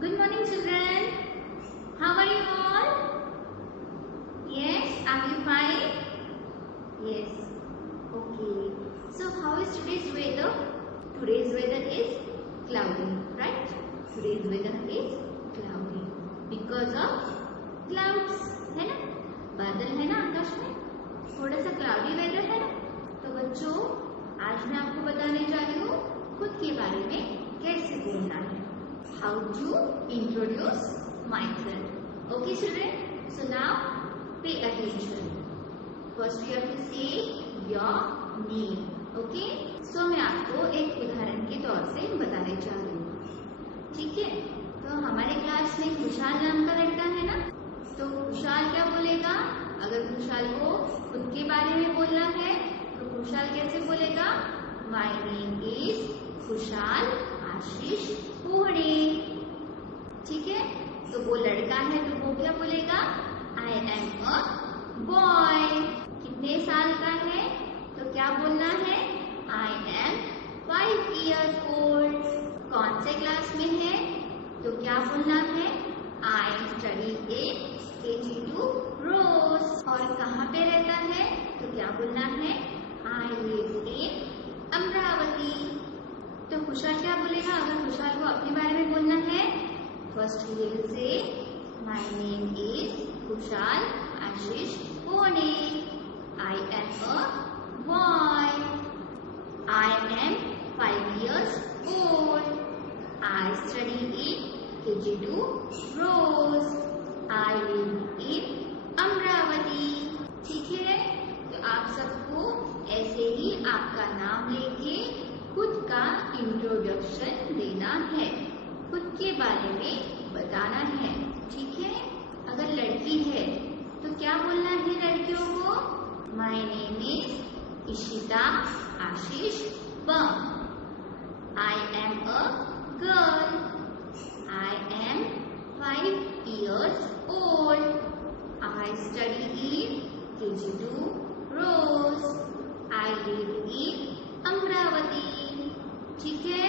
Good morning, children. How are you all? Yes, are you fine? Yes. Okay. So, how is today's weather? Today's weather is cloudy, right? Today's weather is cloudy because of clouds, है ना? बादल है ना आकाश में? थोड़ा सा cloudy weather है ना? तो बच्चों, आज मैं आपको बताने जा रही हूँ खुद के बारे में कैसे बोलना है. How to introduce myself. Okay, children. So now pay attention. First you have to say your name. Okay. So मैं आपको एक उदाहरण के तौर से बताने जा रही हूँ. ठीक है. तो हमारे क्लास में खुशहाल नाम का लड़का है ना. तो खुशहाल क्या बोलेगा? अगर खुशहाल को खुद के बारे में बोलना है तो खुशहाल कैसे बोलेगा? My name is खुशहाल आशीष कोहड़े. ठीक है. तो वो लड़का है तो वो क्या बोलेगा? I am a boy. कितने साल का है तो क्या बोलना है? I am 5 years old. कौन से क्लास में है तो क्या बोलना है? I study in KG2 Rose. और कहाँ पे रहता है तो क्या बोलना है? I live in Amravati. तो खुशहाल क्या बोलेगा? अगर खुशहाल को अपने बारे में बोलना है, फर्स्ट ही will say my name is Khushal Ashish Kohade. I am a boy. I am 5 years old. I study in KG2 Rose. I live in Amravati. ठीक है. तो आप सबको ऐसे ही आपका नाम लेके खुद का इंट्रोडक्शन देना है, खुद के बारे में बताना है. ठीक है. अगर लड़की है तो क्या बोलना है लड़कियों को? My name is Ishita Ashish Bam. I am a girl. I am 5 years old. I study in KG2 Rose. I live in Amravati. ठीक है.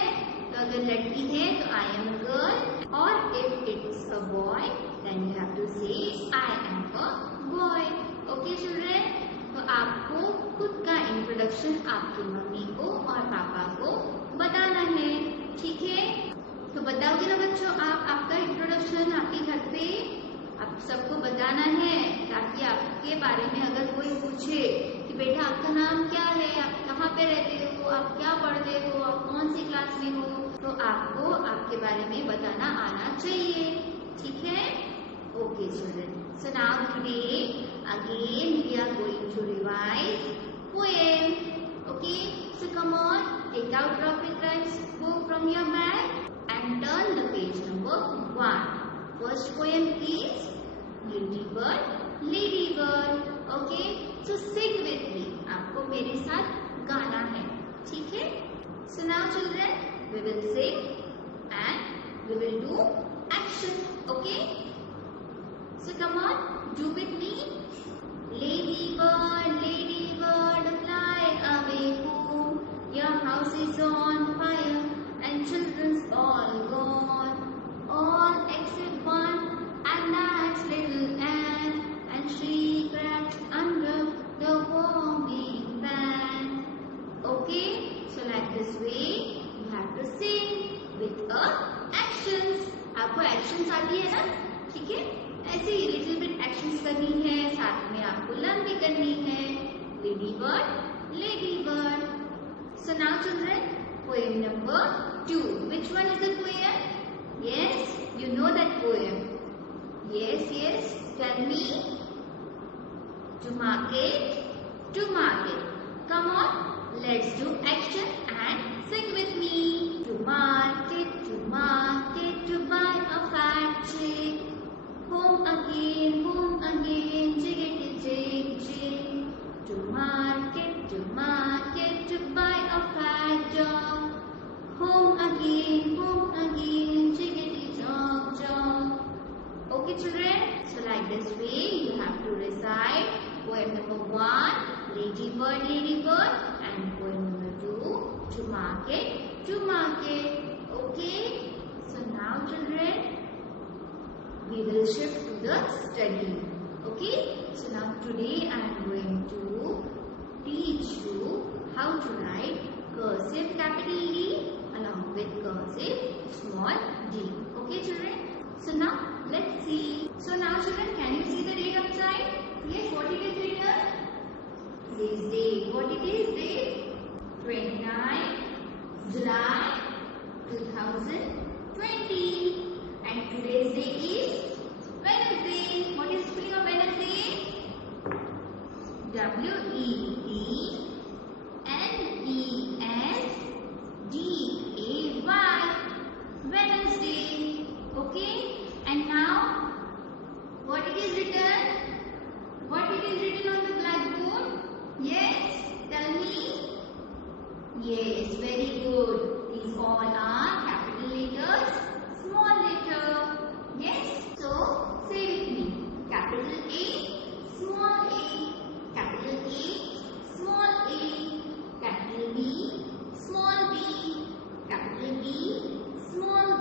तो अगर लड़की है तो आई एम गर्ल, और if it is a boy then you have to say I am a boy. Okay children. तो आपको खुद का इंट्रोडक्शन आपकी मम्मी को और पापा को बताना है. ठीक है. तो बताओगे ना बच्चों आप आपका इंट्रोडक्शन आपके घर पे आप सबको बताना है, ताकि आपके बारे में अगर कोई पूछे कि बेटा आपका नाम क्या है, आप कहाँ पे रहते हो, आप क्या पढ़ते हो, आप कौन सी क्लास में हो, तो आपको आपके बारे में बताना आना चाहिए. ठीक है. Okay children. So now today again we are going to revise poem. Okay. So come on, take out rocket rhymes book from your bag and turn the page number 1. First poem is Lady Bird. Okay, so sing with me. आपको मेरे साथ गाना है. ठीक है. So now children, we will sing and we will do action. Okay. So come on, do with me. Lady bird, fly away home. Your house is on fire and children's all gone, all except one, and that's little Anne, and she crouched under the warming pan. Okay, so like this way you have to sing with actions. आपको actions आती है ना? ठीक है. ऐसे ही little bit actions करनी है, साथ में आपको learn भी करनी है. Lady bird. So now children, poem number 2. Which one is the poem? Yes, you know that poem. Yes. Tell me. To market. Come on, let's do action and sing with me. To market, to buy a fat chick. Home again, jiggity jig. To market, to buy a fat dog. Home again, jiggity jog. Okay children, so like this way you have to recite poem number 1, Lady Bird, and poem number 2, To market. Okay, so now children, we will shift to the study. Okay, so now today I am going to teach you how to write cursive capital D along with cursive small d. Okay children, so now let's see. So now children, can you see the date outside? Yes, what it is written? This date, what it is date? 29 July 2020, and today's day is Wednesday. What is the spelling of Wednesday? W-E-D-N-E-S-D-A-Y. Wednesday. Okay, and now what it is written? What it is written on the blackboard? Yes, tell me. Yes, very good. These all are capital letters, small letter. Yes, so say with me. Capital A, small a. Capital A, small a. Capital B, small b. Capital B, small b.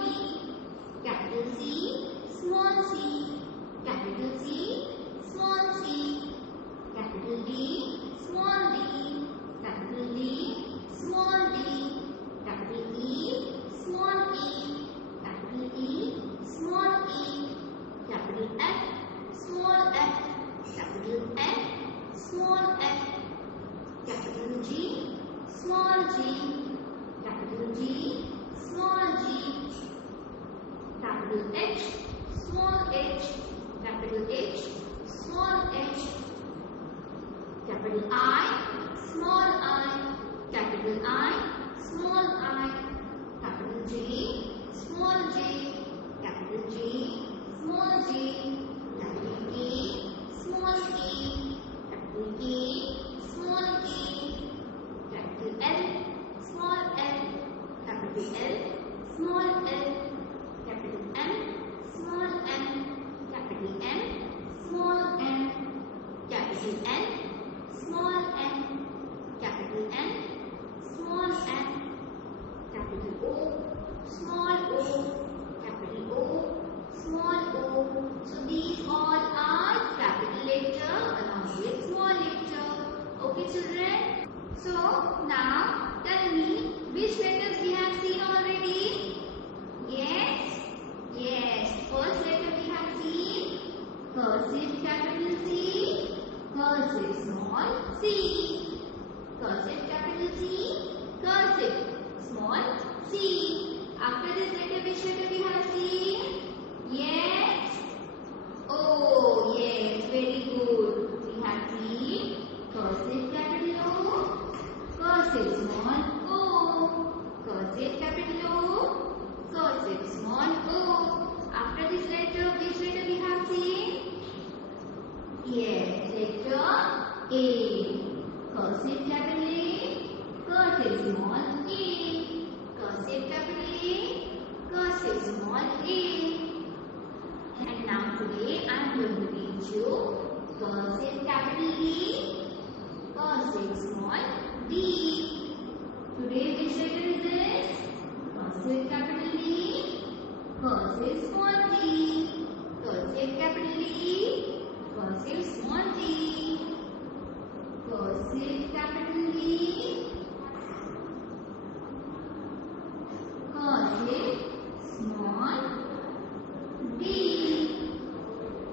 Capital C, small c. Capital C, small c. Capital D, small d. Capital D, small d. Capital E, small e. Capital E, small e. Capital F, small f. Capital F, small f. Capital G, small g. Capital G, small g. Capital H, small h. Capital H, small h. Capital I, small I. Capital I, small I. Capital J, small j. Capital J, small j. Capital K, small k. Capital K, small k. Capital L, small l. Capital L, small l. Capital M, small m. Capital M, small m. Capital N, small n. Capital N, small n. Capital O, small o. Capital O, small o. So these all are capital letter along with small letter. Okay children? So now tell me which letters we have seen already? Yes? Yes. First letter we have seen cursive capital C, cursive small c. Cursive capital C, cursive small c. After this letter, which letter we have seen? Yes. Oh, yes, very good. We have seen cursive capital O, cursive small o. Cursive capital O, cursive small o. After this letter, which letter we have seen? Yes, letter A. Cursive capital A, cursive small a. Cursive capital A, cursive small a. And now today I am going to teach you cursive capital D, cursive small d. Today which letter is this? Cursive capital D, cursive small d. Cursive capital D, cursive small d. Cursive capital D, cursive small d.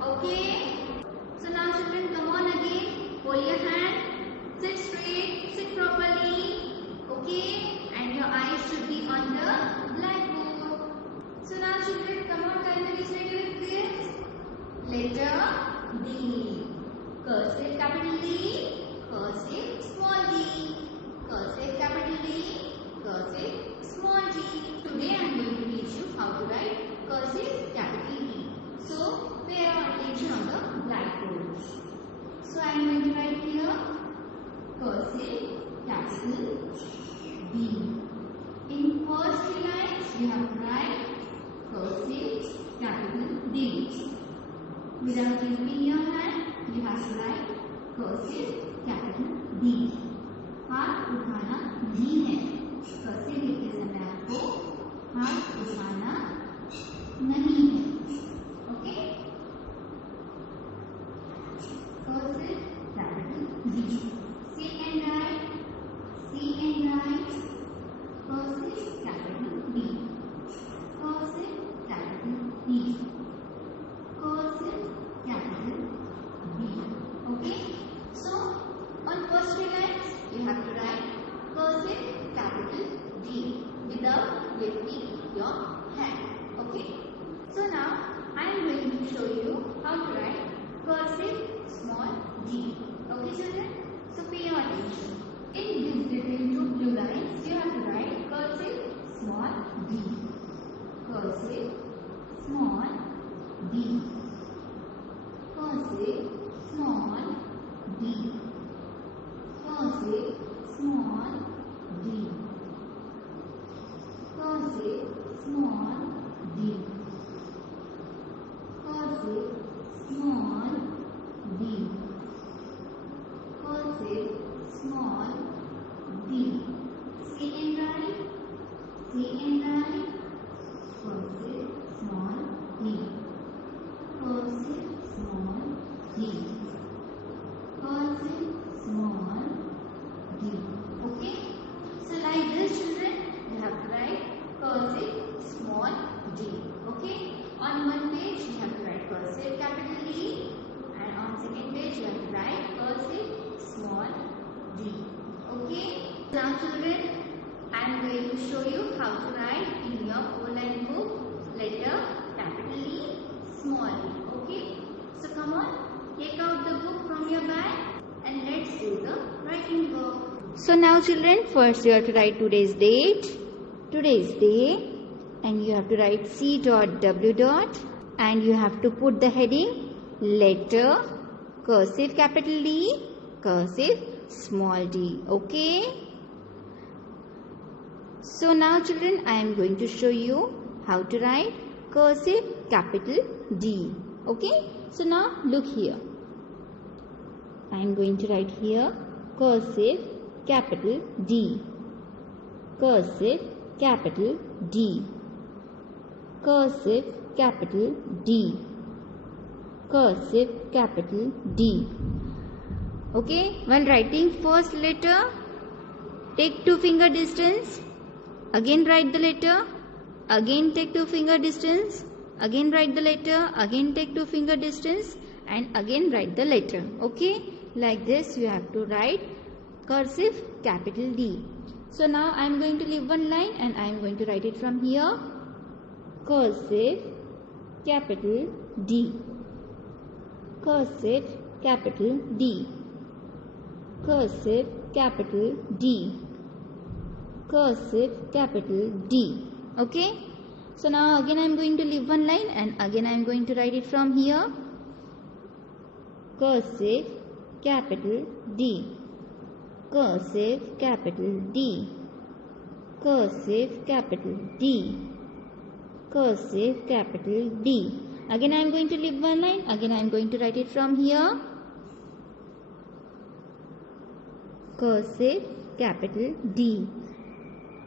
Okay. So now children, come on again. Hold your hand. Sit straight. Sit properly. Okay. And your eyes should be on the blackboard. So now children, come on. Tell me which letter is this? Letter D. Cursive capital D, cursive small d. Cursive capital D, cursive small d. Today I am going to teach you how to write cursive capital D. So pay your attention on the blackboard. So I am going to write here cursive capital D. In first three lines you have to write cursive capital D. Without using your hand, you have to write cursive capital D. हाथ उठाना नहीं है. Cursive लिखते समय आपको हाथ उठाना नहीं है. Okay. how to write cursive small d. Okay children? So pay your attention. In this between two blue lines, you have to write cursive small d. Cursive small d. Cursive small d. Cursive small d. Cursive small d. Cursive small d. Cursive small d. See and write. See and write. Cursive small d. Cursive small d. Cursive small d. Okay. So like this children, you have to write cursive small d. Okay. On one page you have to write cursive capital D, and on second page you have to write cursive small d. Okay. Now children, I am going to show you how to write in your O-line book letter capital E, small d. Okay. So come on, take out the book from your bag and let's do the writing work. So now children, first you have to write today's date, today's day, and you have to write C dot W dot, and you have to put the heading letter, cursive capital D, cursive small d. Okay. So now children, I am going to show you how to write cursive capital D. Okay. So now look here. I am going to write here cursive capital D. Cursive capital D. Cursive capital D. Cursive capital D. Okay. While writing first letter, take 2 finger distance. Again write the letter. Again take 2 finger distance. Again write the letter. Again take 2 finger distance. And again write the letter. Okay. Like this you have to write cursive capital D. So now I am going to leave one line and I am going to write it from here. Cursive capital D. Cursive capital D. Cursive capital D. Cursive capital D. Okay. So now again I am going to leave one line and again I am going to write it from here. Cursive capital D. Cursive capital D. Cursive capital D. Cursive capital D. Again I am going to leave one line. Again I am going to write it from here. Cursive capital D.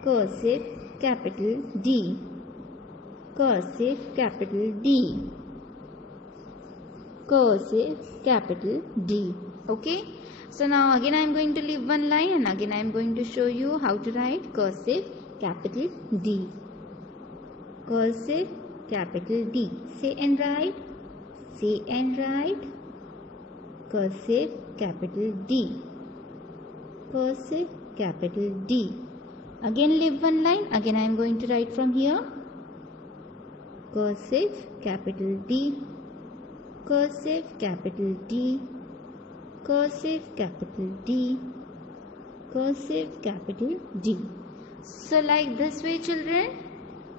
Cursive capital D. Cursive capital D. Cursive capital D. Okay. So now again I am going to leave one line and again I am going to show you how to write cursive capital D. Cursive capital D. Say and write. Say and write. Cursive capital D. Cursive capital D. Again leave one line. Again I am going to write from here. Cursive capital D. Cursive capital D. Cursive capital D. Cursive capital D. So like this way children,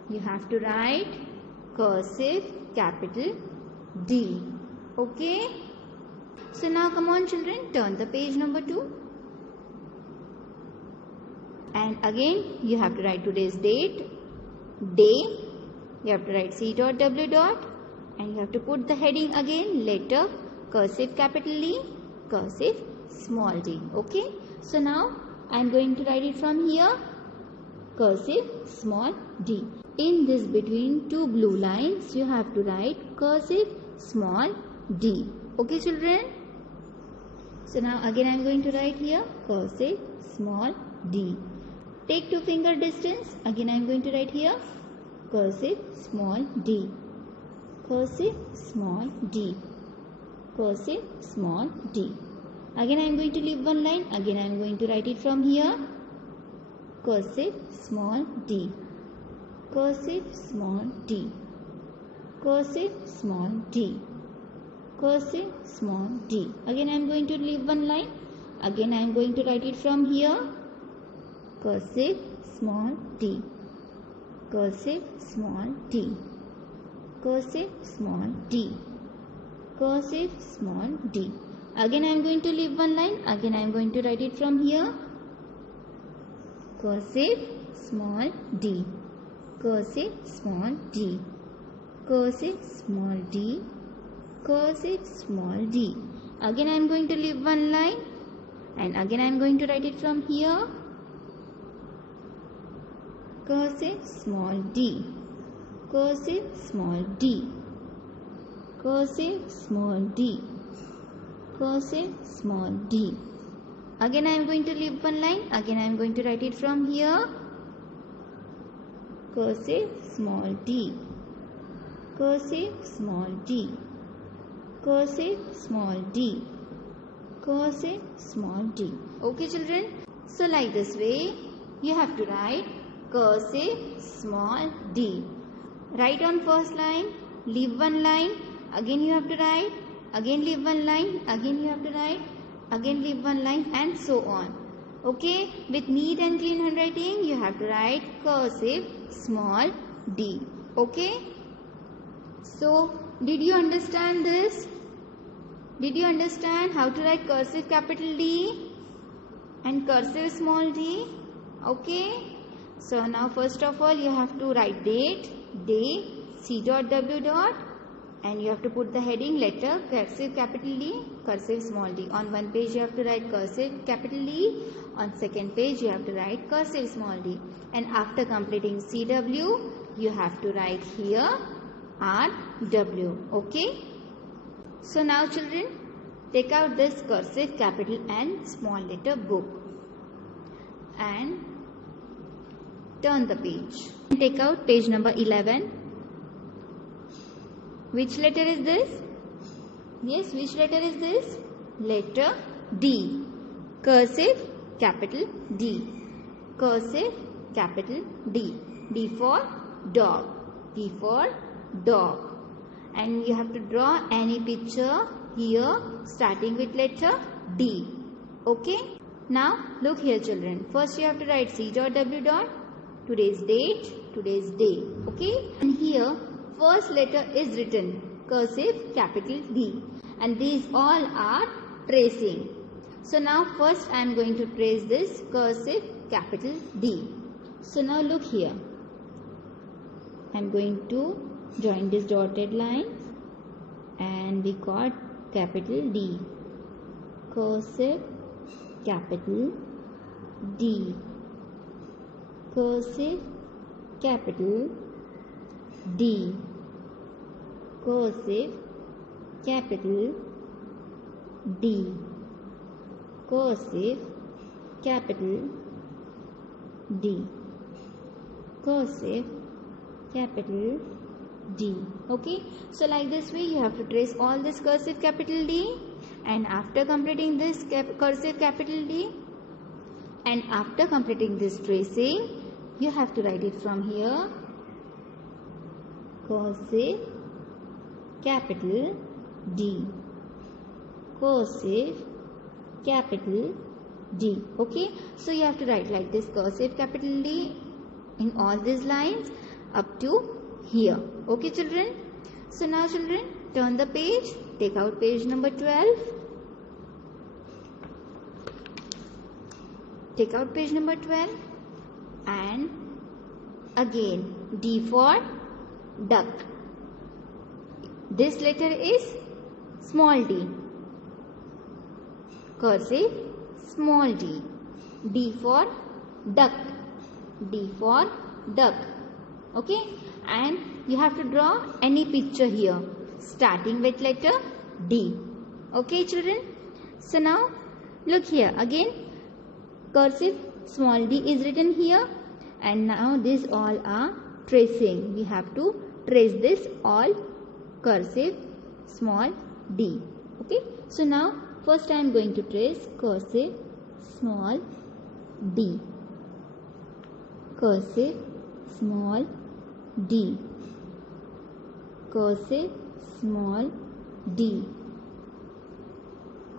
you have to write cursive capital D. Okay. So now come on children, turn the page number 2. And again you have to write today's date, day. You have to write C dot W dot. And you have to put the heading again, letter, cursive capital E, cursive small d. Okay. So now I am going to write it from here. Cursive small d. In this between two blue lines, you have to write cursive small d. Okay children. So now again I am going to write here cursive small d. Take 2 finger distance. Again I am going to write here cursive small d. Cursive small d. Cursive small d. Again I am going to leave one line. Again I am going to write it from here. Cursive small d. Cursive small d. Cursive small d. cursive small d. Again I am going to leave one line. Again I am going to write it from here. Cursive small d. Cursive small d. Cursive small d. Cursive small d. Again I am going to leave one line. Again I am going to write it from here. Cursive small d. Cursive small d. Cursive small d. Cursive small d. Again I am going to leave one line. And again I am going to write it from here. Cursive small d. Cursive small d. Cursive small d. Cursive small d. Again I am going to leave one line. Again I am going to write it from here. Cursive small d. Cursive small d. Cursive small d. Cursive small d. Okay children. So like this way you have to write cursive small d. Write on first line. Leave one line. Again you have to write. Again leave one line. Again you have to write. Again leave one line, and so on. Okay, with neat and clean handwriting you have to write cursive small d. Okay, so did you understand this? Did you understand how to write cursive capital D and cursive small d? Okay, so now first of all you have to write date, day, c dot w dot, and you have to put the heading letter cursive capital D, cursive small d. On one page you have to write cursive capital D, on second page you have to write cursive small d, and after completing CW you have to write here RW. Okay, so now children, take out this cursive capital and small letter book and turn the page. Take out page number 11. Which letter is this? Yes, which letter is this? Letter D. Cursive capital D. Cursive capital D. D for dog. D for dog. And you have to draw any picture here starting with letter D. Okay. Now look here children. First you have to write C dot W dot. Today's date, today's day. Okay. And here first letter is written cursive capital D, and these all are tracing. So now first I am going to trace this cursive capital D. So now look here. I am going to join this dotted lines and we got capital D. Cursive capital D. Cursive capital D. Cursive capital D. Cursive capital D. Cursive capital D. Okay, so like this way you have to trace all this cursive capital D, and after completing this cursive capital D, and after completing this tracing you have to write it from here. Cursive capital D. Cursive capital D. Okay, so you have to write like this cursive capital D in all these lines up to here. Okay children, so now children, turn the page, take out page number 12. Take out page number 12 and again D for duck. This letter is small d. Cursive small d. D for duck. D for duck. Okay, and you have to draw any picture here starting with letter D. Okay children, so now look here again, cursive small d is written here, and now these all are tracing. We have to trace this all cursive small d. Okay, so now first I am going to trace cursive small d. Cursive small d. Cursive small d.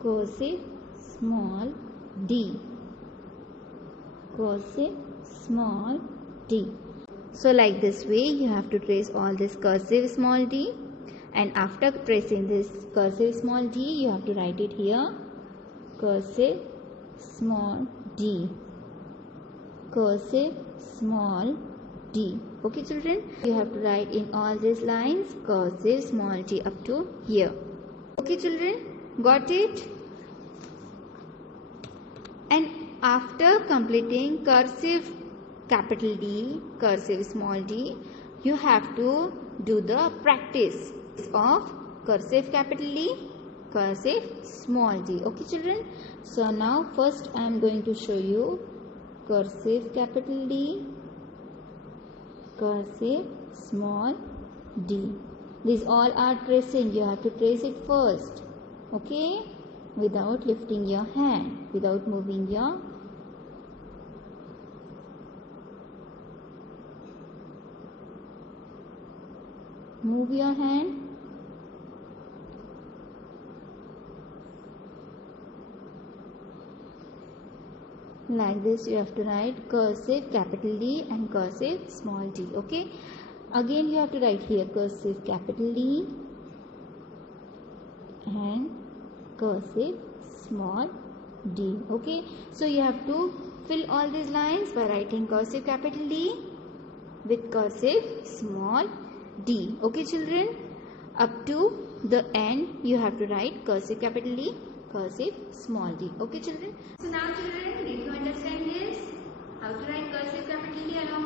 cursive small d, cursive small d. So like this way you have to trace all this cursive small d, and after tracing this cursive small d you have to write it here, cursive small d, cursive small d. Okay children, you have to write in all these lines cursive small d up to here. Okay children, got it? And after completing cursive capital D, cursive small d, you have to do the practice of cursive capital D, cursive small d. Okay children, so now first I am going to show you cursive capital D, cursive small d. These all are tracing. You have to trace it first, okay, without lifting your hand, without moving your hand. Like this you have to write cursive capital D and cursive small d. Okay, again you have to write here cursive capital D and cursive small d. Okay, so you have to fill all these lines by writing cursive capital D with cursive small d. Okay children, up to the end you have to write cursive capital D, cursive small d. Okay children, so now children, did you understand this? How to write cursive capital D along